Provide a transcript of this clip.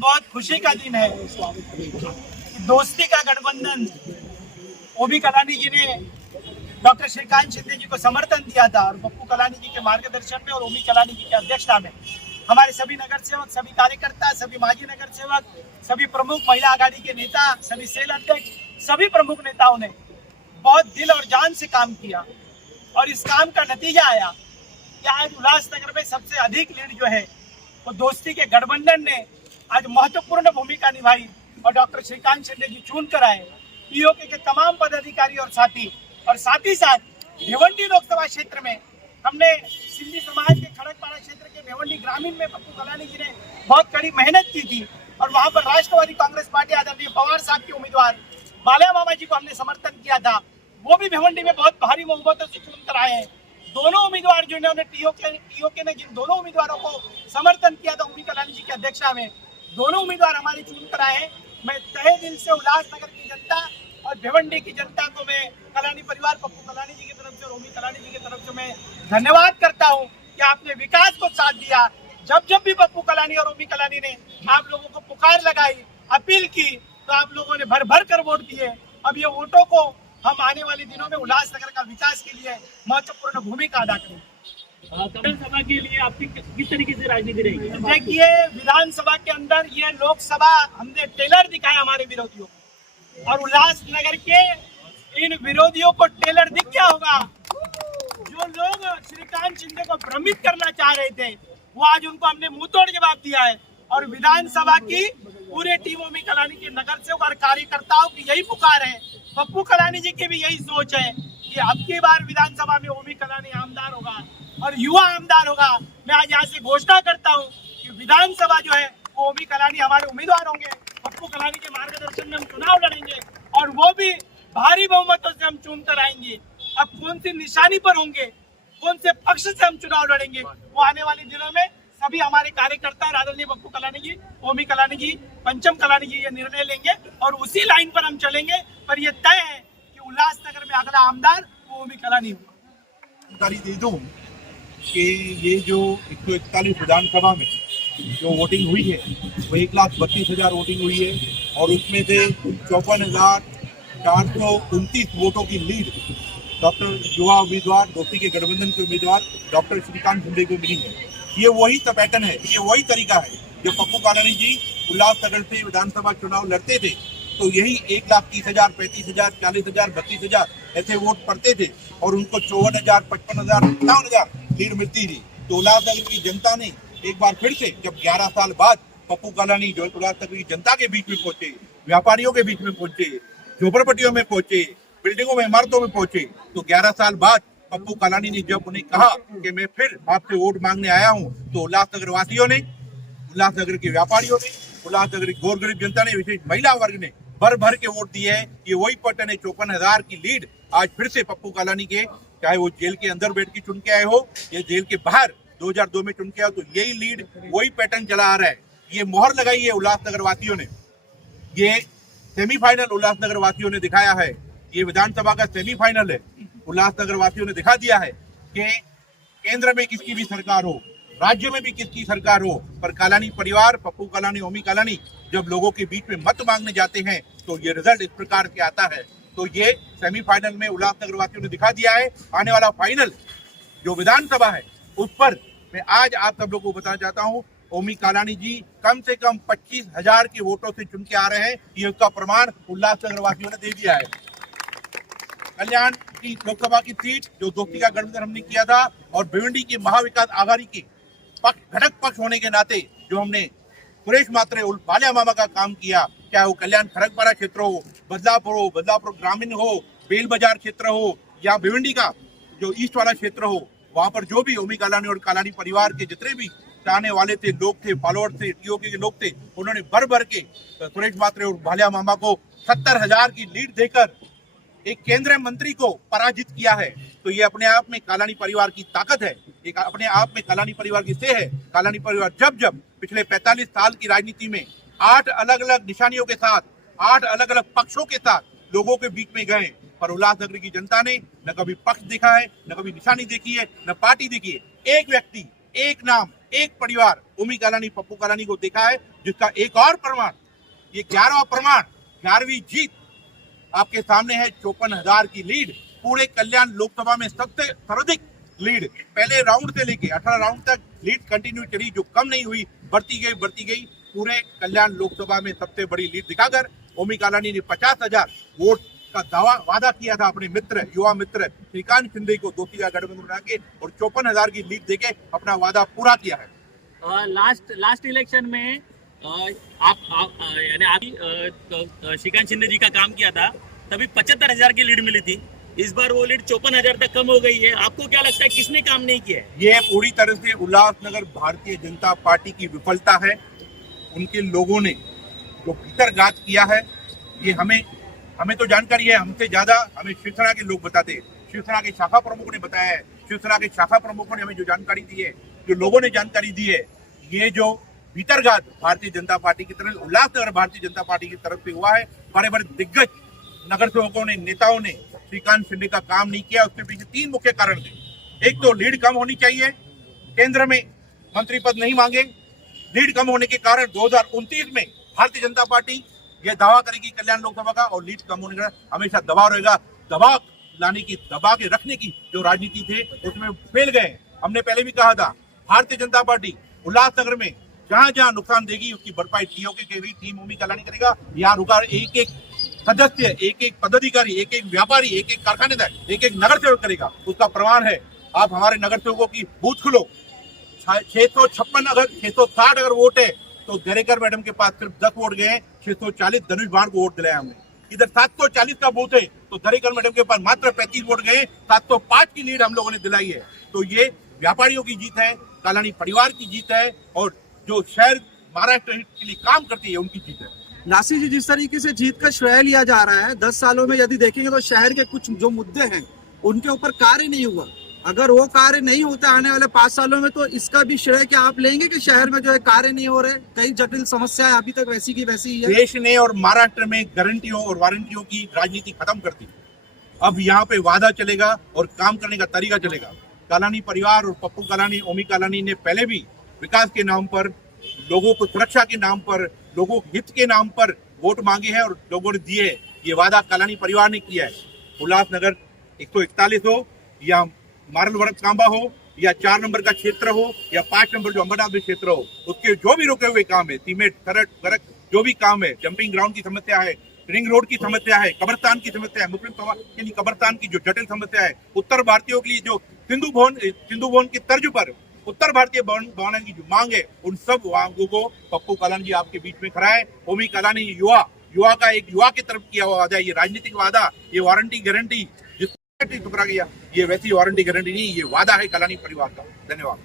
बहुत खुशी का दिन है। दोस्ती का गठबंधन ओबी कलानी जी ने डॉक्टर श्रीकांत शिंदे जी को समर्थन दिया था और पप्पू कलानी जी के मार्गदर्शन में और ओबी कलानी जी की अध्यक्षता में हमारे सभी नगर सेवक, सभी कार्यकर्ता, सभी माजी नगर सेवक, सभी प्रमुख महिला आघाड़ी के नेता, सभी सेल अध्यक्ष, सभी प्रमुख नेताओं ने बहुत दिल और जान से काम किया और इस काम का नतीजा आया कि आज उल्लासनगर में सबसे अधिक लीड जो है वो दोस्ती के गठबंधन ने आज महत्वपूर्ण भूमिका निभाई और डॉक्टर श्रीकांत शिंदे जी चुन कर आए। पीओके के तमाम पदाधिकारी और साथ ही साथ भिवंडी लोकसभा क्षेत्र में हमने सिंधी समाज के खड़कपाड़ा क्षेत्र के भिवंडी ग्रामीण में पप्पू कलानी जी ने बहुत कड़ी मेहनत की थी और वहां पर राष्ट्रवादी कांग्रेस पार्टी आदरणीय पवार साहब के उम्मीदवार बाल्या मामा जी को हमने समर्थन किया था। वो भी भिवंडी में बहुत भारी बहुमतों से चुनकर आए हैं। दोनों उम्मीदवार जो इन्होंने टीओके ने जिन दोनों उम्मीदवारों को समर्थन किया था ओबी कलानी जी की अध्यक्षता में, दोनों उम्मीदवार हमारे चुनकर आए हैं। मैं तहे दिल से उल्लासनगर की जनता और भिवंडी की जनता को मैं कलानी परिवार, पप्पू कलानी जी की तरफ से और ओबी कलानी जी की तरफ से मैं धन्यवाद करता हूँ कि आपने विकास को साथ दिया। जब भी पप्पू कलानी और ओबी कलानी ने आप लोगों को पुकार लगाई, अपील की, तो आप लोगों ने भर भर कर वोट दिए। अब ये वोटों को हम आने वाले दिनों में उल्लासनगर का विकास के लिए महत्वपूर्ण भूमिका अदा करेंगे। विधानसभा के लिए आपकी किस तरीके से राजनीति रहेगी? देखिए, विधानसभा के अंदर ये लोकसभा हमने टेलर दिखाया हमारे विरोधियों को, और उल्लासनगर के इन विरोधियों को टेलर दिख गया होगा। जो लोग श्रीकांत शिंदे को भ्रमित करना चाह रहे थे वो आज उनको हमने मुंह तोड़ जवाब दिया है। और विधानसभा की पूरे टीम ओबी कलानी के नगर सेवक और कार्यकर्ताओं की यही पुकार है, पप्पू कलानी जी की भी यही सोच है कि अब की बार विधानसभा में ओबी कलानी आमदार होगा और युवा आमदार होगा। मैं आज यहाँ से घोषणा करता हूँ कि विधानसभा जो है वो ओबी कलानी हमारे उम्मीदवार होंगे। पप्पू कलानी के मार्गदर्शन में हम चुनाव लड़ेंगे और वो भी भारी बहुमतों से हम चुनकर आएंगे। अब कौन सी निशानी पर होंगे, कौन से पक्ष से हम चुनाव लड़ेंगे, वो आने वाले दिनों में सभी हमारे कार्यकर्ता और आदरणीय पप्पू कलानी जी, ओबी कलानी जी, पंचम कलानी जी ये निर्णय लेंगे और उसी लाइन पर हम चलेंगे। पर ये तय है कि उल्लासनगर में अगला आमदार वो ओबी कलानी होगा। जानकारी दे दूं कि ये जो 141 विधानसभा में जो वोटिंग हुई है वो 1,32,000 वोटिंग हुई है और उसमें से 54,429 वोटों की लीड डॉक्टर युवा उम्मीदवार, दोस्ती के गठबंधन के उम्मीदवार डॉक्टर श्रीकांत शिंदे को मिली है। ये वही पैटर्न है, ये वही तरीका है जो पप्पू कलानी जी उल्लासनगर से विधानसभा चुनाव लड़ते थे तो यही 1,30,000, 35,000, 40,000, 32,000 ऐसे वोट पड़ते थे और उनको 54,000, 55,000, 57,000 लीड मिलती थी। तो उल्लासनगर की जनता ने एक बार फिर से जब 11 साल बाद पप्पू कलानी जो उल्लासनगर की जनता के बीच में पहुंचे, व्यापारियों के बीच में पहुंचे, झोपड़पट्टियों में पहुंचे, बिल्डिंगों में, इमारतों में पहुंचे, तो 11 साल बाद पप्पू कलानी ने जब उन्हें कहा कि मैं फिर आपसे वोट मांगने आया हूं, तो उल्लासनगर वासियों ने, उल्लासनगर के व्यापारियों ने, उल्लासनगर की गौर गरीब जनता ने, विशेष महिला वर्ग ने भर भर के वोट दिए हैं। ये वही पैटर्न है। 54,000 की लीड आज फिर से पप्पू कलानी के, चाहे वो जेल के अंदर बैठ के चुन के आए हो या जेल के बाहर 2002 में चुन के आए, तो यही लीड, वही पैटर्न चला आ रहा है। ये मोहर लगाई है उल्लासनगर वासियों ने। ये सेमीफाइनल उल्लासनगर वासियों ने दिखाया है। ये विधानसभा का सेमीफाइनल है। उल्लासनगर वासियों ने दिखा दिया है कि केंद्र में किसकी भी सरकार हो, राज्य में भी किसकी सरकार हो, पर कलानी परिवार, पप्पू कलानी, ओबी कलानी जब लोगों के बीच में मत मांगने जाते हैं तो ये रिजल्ट इस प्रकार के आता है। तो ये सेमीफाइनल में उल्लासनगर वासियों ने दिखा दिया है। आने वाला फाइनल जो विधानसभा है उस पर मैं आज आप सब लोगों को बताना चाहता हूँ, ओबी कलानी जी कम से कम 25,000 के वोटों से चुन के आ रहे हैं। ये उसका प्रमाण उल्लासनगर वासियों ने दे दिया है। कल्याण की लोकसभा की सीट जो दोस्ती का गठबंधन हमने किया था और भिवंडी की महाविकास आघाड़ी की घटक पक्ष होने के नाते जो हमने सुरेश मात्रे उर्फ बाल्या मामा का काम किया, चाहे वो कल्याण खड़कपाड़ा क्षेत्र हो, बदलापुर ग्रामीण हो, बेल बाजार क्षेत्र हो या भिवंडी का जो ईस्ट वाला क्षेत्र हो, वहाँ पर जो भी ओबी कलानी और कलानी परिवार के जितने भी चाहने वाले थे, लोग थे, फॉलोअर थे, टीओके के लोग थे, उन्होंने भर भर के सुरेश मात्रे और बाल्या मामा को 70,000 की लीड देकर एक केंद्रीय मंत्री को पराजित किया है। तो ये अपने आप में कलानी परिवार की ताकत है, एक अपने आप में कलानी परिवार की सेह है। कलानी परिवार जब पिछले 45 साल की राजनीति में 8 अलग अलग निशानियों के साथ, 8 अलग अलग पक्षों के साथ लोगों के बीच में गए, पर उल्लासनगर की जनता ने न कभी पक्ष देखा है, न कभी निशानी देखी है, न पार्टी देखी है। एक व्यक्ति, एक नाम, एक परिवार ओमी कालानी, पप्पू कालानी को देखा है, जिसका एक और प्रमाण, ये 11वां प्रमाण, 11वीं जीत आपके सामने है। 54,000 की लीड, पूरे कल्याण लोकसभा में सबसे सर्वाधिक लीड। पहले राउंड से लेके 18 राउंड तक लीड कंटिन्यू चली, जो कम नहीं हुई, बढ़ती गई। पूरे कल्याण लोकसभा में सबसे बड़ी लीड दिखाकर ओमी कालानी ने 50,000 वोट का वादा किया था अपने मित्र, युवा मित्र श्रीकांत शिंदे को दोस्ती का गठबंधन बना के, और 54,000 की लीड देके अपना वादा पूरा किया है। लास्ट इलेक्शन में यानी श्रीकांत शिंदे जी का काम किया था, तभी 75,000 की लीड मिली थी। इस बार वो लीड 54,000 तक कम हो गई है। आपको क्या लगता है किसने काम नहीं किया है? ये पूरी तरह से उल्लासनगर भारतीय जनता पार्टी की विफलता है। उनके लोगों ने जो भीतरघात किया है, ये हमें तो जानकारी है, हमसे ज्यादा हमें शिवसेना के लोग बताते हैं। शिवसेना के शाखा प्रमुख ने बताया है, शिवसेना के शाखा प्रमुखों ने हमें जो जानकारी दी है, जो लोगों ने जानकारी दी है, ये जो भीतरघात भारतीय जनता पार्टी की तरफ, उल्लासनगर भारतीय जनता पार्टी की तरफ से हुआ है। बड़े बड़े दिग्गज नगर सेवकों ने, नेताओं ने श्रीकांत शिंदे का काम नहीं किया। उसके पीछे 3 मुख्य कारण थे। एक तो लीड कम होनी चाहिए, केंद्र में मंत्री पद नहीं मांगे। लीड कम होने के कारण 2029 में भारतीय जनता पार्टी यह दावा करेगी कल्याण लोकसभा का, और लीड कम होने का हमेशा दबाव रहेगा। दबाव लाने की, दबा के रखने की जो राजनीति थे, उसमें फेल गए। हमने पहले भी कहा था, भारतीय जनता पार्टी उल्लासनगर में जहां जहां नुकसान देगी, उसकी भरपाई टीओके के टीम ओमी कालानी करेगा। यहाँ रुका एक एक सदस्य, एक एक पदाधिकारी, एक एक व्यापारी, एक एक कारखानेदार, एक एक नगर सेवक करेगा। उसका प्रमाण है, आप हमारे नगर सेवकों की बूथ खुलो। 656 अगर 660 अगर वोट है, तो गरेकर मैडम के पास सिर्फ 10 वोट गए। 640 धनुष बाण को वोट दिलाया हमने। इधर 740 का बूथ है, तो गरेकर मैडम के पास मात्र 35 वोट गए। 705 की लीड हम लोगों ने दिलाई है। तो ये व्यापारियों की जीत है, कालानी परिवार की जीत है, और जो शहर महाराष्ट्र के लिए काम करती है, उनकी जीत है। नासी जी, जिस तरीके से जीत का श्रेय लिया जा रहा है, 10 सालों में यदि देखेंगे तो शहर के कुछ जो मुद्दे हैं, उनके ऊपर कार्य नहीं हुआ। अगर वो कार्य नहीं होता आने वाले 5 सालों में, तो इसका भी श्रेय क्या आप लेंगे कि शहर में जो है कार्य नहीं हो रहे? कई जटिल समस्याएं अभी तक वैसी की वैसी ही है। देश ने और महाराष्ट्र में गारंटियों और वारंटियों की राजनीति खत्म कर दी। अब यहाँ पे वादा चलेगा और काम करने का तरीका चलेगा। कालानी परिवार और पप्पू कालानी, ओमी कालानी ने पहले भी विकास के नाम पर, लोगों को सुरक्षा के नाम पर, लोगों के हित के नाम पर वोट मांगे हैं, और लोगों ने दिए है। ये वादा कालानी परिवार ने किया है। उल्लासनगर 141 हो, या मारलवरत कांबा हो, या 4 नंबर का क्षेत्र हो, या 5 नंबर जो अंबरनाथ में क्षेत्र हो, उसके जो भी रुके हुए काम है, सीमेंट, सड़क, जो भी काम है, जंपिंग ग्राउंड की समस्या है, रिंग रोड की समस्या है, कब्रिस्तान की समस्या है, मुस्लिम समाज के लिए कब्रिस्तान की जो जटिल समस्या है, उत्तर भारतीयों के लिए जो सिंधु भवन की तर्ज पर उत्तर भारतीय भवन की जो मांग है, उन सब मांगों को पप्पू कालानी जी आपके बीच में खड़ा है। ओमी कालानी युवा का एक युवा की तरफ किया हुआ वादा है। ये राजनीतिक वादा, ये वारंटी गारंटी जिसको टुकरा गया, ये वैसी वारंटी गारंटी नहीं, ये वादा है कालानी परिवार का। धन्यवाद।